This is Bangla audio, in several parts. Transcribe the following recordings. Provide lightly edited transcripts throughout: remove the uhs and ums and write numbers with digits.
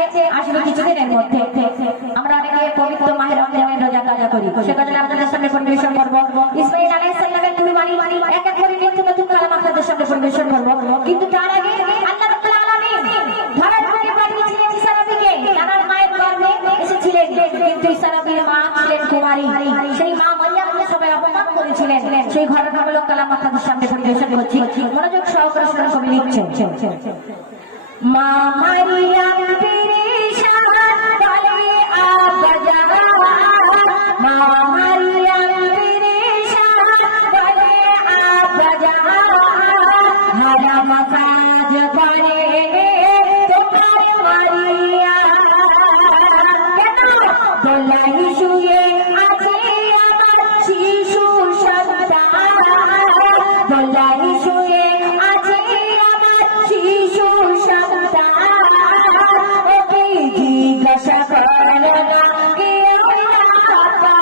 যাচ্ছে, আসবে কিছুদিনের মধ্যে। আমরা অনেকে পবিত্র মাহে রমজানের রোজা কাজা করি, সে কাজে আপনাদের সামনে পরিবেশন করব ইসমাঈল আলাইহিস সালামের কুরবানি, এক এক করে নিত্য নতুন কালাম আপনাদের সামনে পরিবেশন করব। কিন্তু তার আগে আল্লাহ রাব্বুল আলামিন ধরার করে পাঠিয়েছিলেন ঈসা নবীকে, তার মায়ের গর্ভে এসেছিলেন, কিন্তু ঈসা নবীর মা ছিলেন কুমারী, সেই মা মারিয়ামকে সবাই অপমান করেছিলেন। সেই ঘটনামূলক কালাম আপনাদের সামনে পরিবেশন করছি, মনোযোগ সহকারে শুনুন। কবি লিখছেন, মা মারিয়াম পেরেশান বলে আবজা, মা মারিয়াম পেরেশান বলে আবজা, হারাম কাজ করে তোমার মারিয়া, দোলাই শুয়ে আছে আমার শিশু সন্তান, দোলাই শুয়ে আছে আমার শিশু সন্তান, ওকে জিজ্ঞাসা করো না কেউ না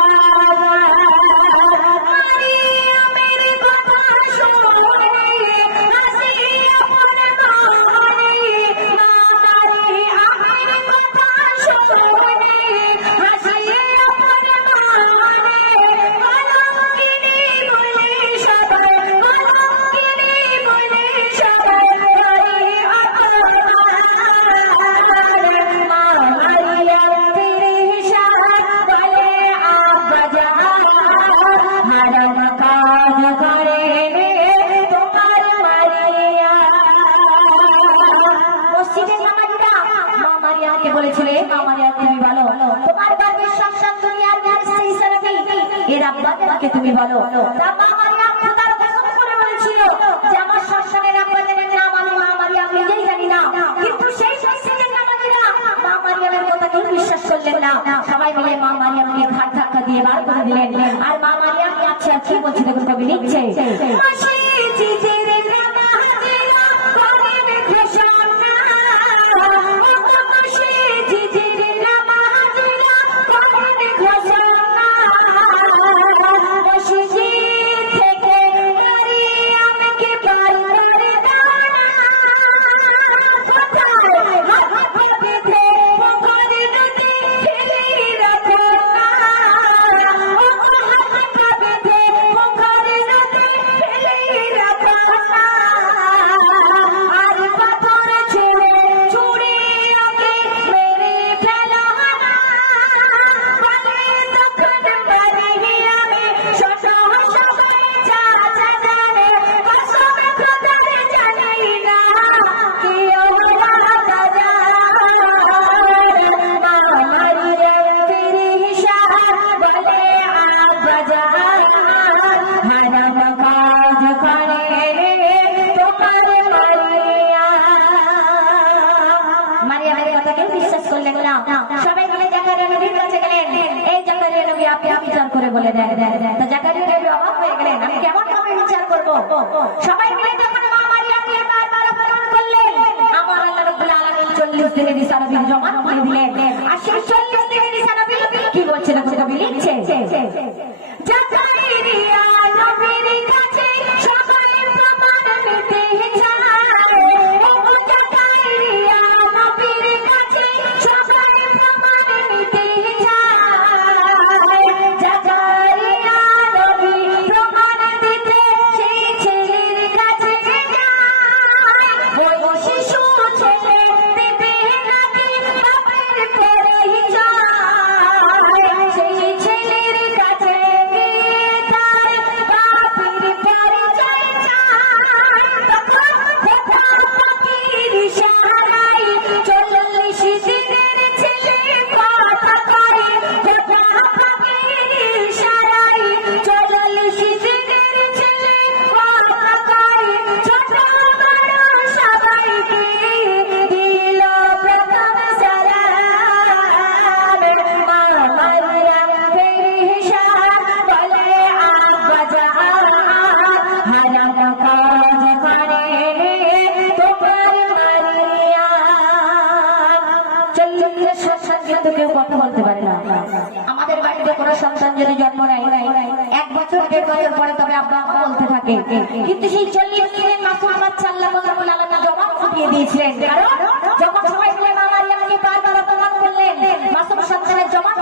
মারিয়ামের কথা শুনে হাসি আপন মনে, মা মারিয়ামের কথা শুনে হাসি আপন মনে, কলঙ্কিনী বলে সবাই, কলঙ্কিনী বলে সবাই করে অপমান, মা মারিয়াম পেরেশান বলে আবজা, হারাম কাজ করে তোমার মারিয়া। মসজিদের নামাজীরা মা মারিয়ামকে বলেছিলে, মা মারিয়াম তুমি বলো তোমার গর্ভের সন্তান দুনিয়ার গাছে ঈসা নবী, এর আব্বা জানকে তুমি বলো। তা মা মারিয়াম খোদার কসম করে বলেছিল যে আমার সন্তানের আব্বা জানের নাম আমি মা মারিয়াম নিজেই জানি না, কিন্তু সেই মসজিদের নামাজীরা মা মারিয়ামের কথা কেউ বিশ্বাস করলেন না, সবাই মিলে মা মারিয়ামকে ঘাট ধাক্কা দিয়ে বার করে দিলেন। আর মা মারিয়ামকে আচ্ছা কি বলছে দেখুন, কবি লিখছে, সবাই মিলে জাকারিয়া নবীর কাছে গেলেন। এই জাকারিয়া নবী আপনি বিচার করে বলে দেন। তো জাকারিয়া নবী অবাক হয়ে গেলেন, আমি কেমন ভাবে বিচার করব? সবাই মিলে যখন মা মারিয়ামকে বারবার অপমান করলেন, আমার আল্লাহ রাব্বুল আলামিন 40 দিনের ঈসা নবীর জমান করে দিলেন। আর সেই 40 দিনের ঈসা নবী কি বলছেন কবি লিখছে, জাকারিয়া নবীর কাছে সবাই প্রমাণ নিতে চায়, ও জাকারিয়া নবীর কাছে সবাই প্রমাণ নিতে চায়, জাকারিয়া নবী প্রমাণ দিতে সেই ছেলের কাছে যায়, ওই শিশু ছেলে দেবে নাকি বাপের পরিচয়, সেই ছেলের কাছে কেউ কথা বলতে পারে না। আমাদের বাড়িতে কোনো সন্তান যদি জন্ম নেয় 1 বছর 1.5 বছর পরে তবে আব্বা আম্মা বলতে থাকে, কিন্তু সেই 40 দিনের মাসুম বাচ্চা আল্লাহ রাব্বুল আলামিন জবান ফুটিয়ে দিয়েছিলেন। কারণ যখন সবাই মিলে মা মারিয়ামকে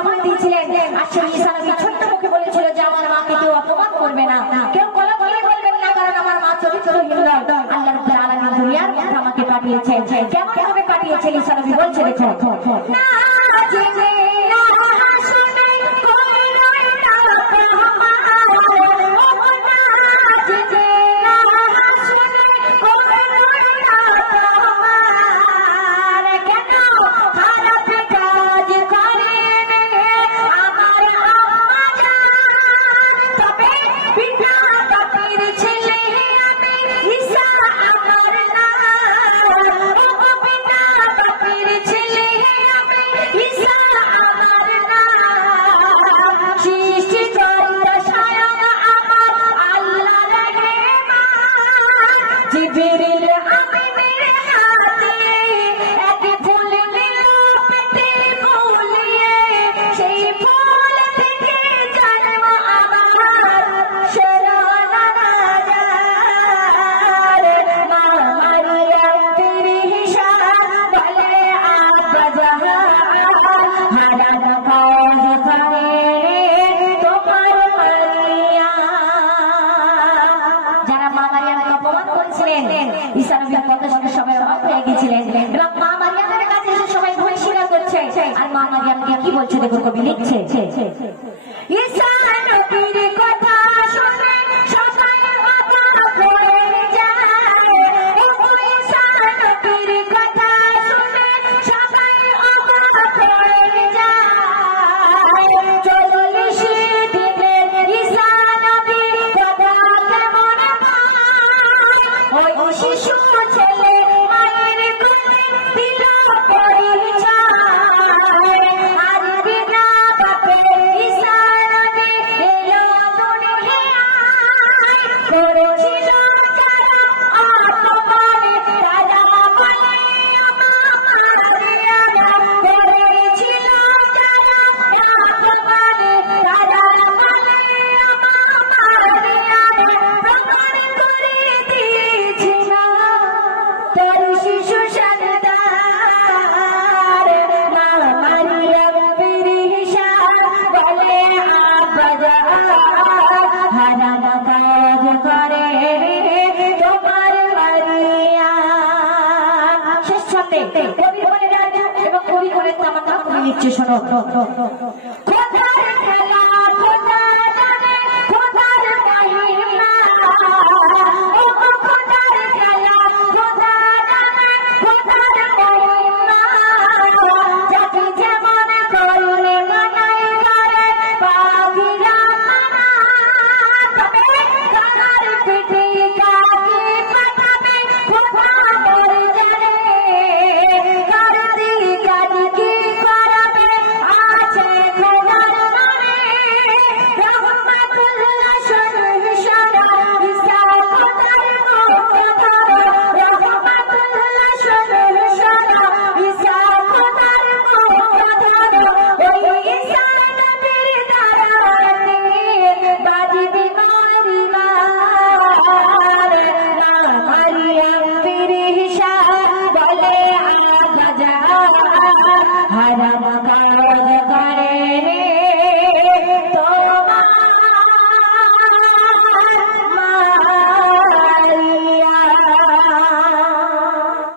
বলে দিয়েছিলেন। আর সেই ঈসা নবী ছোট্ট মুখে বলেছিল যে আমার মাকে কেউ অপমান করবে না, কেউ কোলাকুলি করবেন না, কারণ আমার মা চরিত্রহীন নয়। আল্লাহ রাব্বুল আলামিন দুনিয়ার মধ্যে আমাকে পাঠিয়েছেন। কেমন ভাবে পাঠিয়েছেন ঈসা নবী বলছে দেখো, না জেনে না শুনে করে নয় না ঈসা নবীর কথা শুনে সবাই অবাক হয়ে গেছিলেন এবং মা মারিয়ামের কাছে এসে সবাই ভয় স্বীকার করছে। আর মা মারিয়ামকে কি বলছে দেখো, কবি লিখছে, ঈসা নবীর কথা শুনে সবাই অবাক হয়ে যায়, ও ঈসা নবীর কথা শুনে সবাই অবাক হয়ে যায়। 40 দিনের ঈসা নবীর কথা কেমন পায়, ওই শিশু ছেলে মায়ের কোলে দিল পরিচয়। আর বিনা বাপে ঈসা নবী এলো দুনিয়ায়, করেছিল যারা অপমান তারা বলে আমার করেছিল যারা অপমান তারা বলে আমার প্রমাণ করে দিয়েছিল তোর শিশু সন্তান। মা মারিয়াম বিরিশা বলে আব্বা হারাম কাজ করে তোমার মারিয়া। শেষ ছন্দে কবি বলে রাজা এবং কবি করে তামান্না কবি লিখছে, শোনো, খোদার খেলা খোদা জানে, খোদার মহিমা, ও খোদার খেলা খোদা জানে, খোদার মহিমা। যাকে যেমন করলে মানাই করে পাপিরা মানা, তবে কার পিঠে কাকে পাঠাবে খোদা মোর জানে। কার কাজ কি করাবে আছে খোদার মানে, রহমাতুল্লাহ শরীফানা ঈসা খোদার মুখতার, রহমাতুল্লাহ শরীফানা ঈসা খোদার মুখতার। ওই ঈসা নবীর দারাতে বাজিবি মারিবার, না মারিয়াম বিরিশা বলে আব্বা হারাম কাজ করে